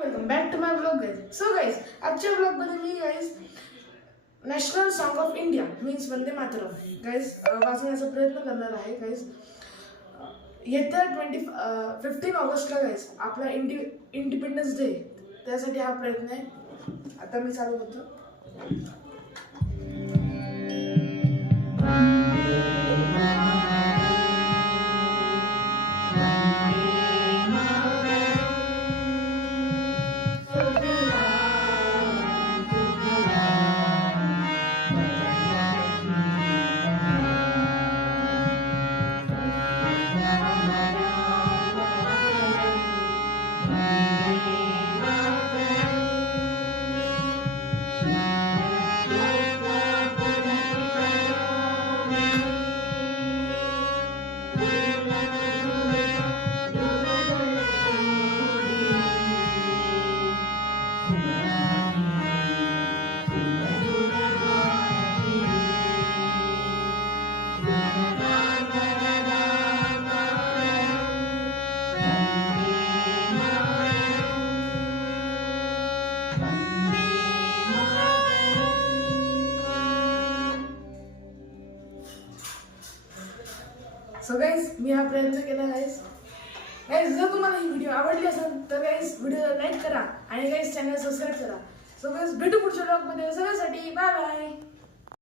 Welcome back to my blog guys. So guys, आजच्या ब्लॉगमध्ये मी guys national song of India means Vande Mataram guys वाजवण्याचा प्रयत्न करणार आहे. गाईज येत्या 15 ऑगस्टला गाईज आपला इंडिपेंडन्स डे, त्यासाठी हा प्रयत्न आहे. आता मी चालू करतो. सो गाईज मी हा प्रयत्न केला. गाईज जर तुम्हाला ही व्हिडिओ आवडली असेल तर गाईज व्हिडिओला लाईक करा आणि गाईज चॅनल सबस्क्राईब करा. सो गाईज भेटू पुढच्या ब्लॉगमध्ये. सगळ्यासाठी बाय बाय.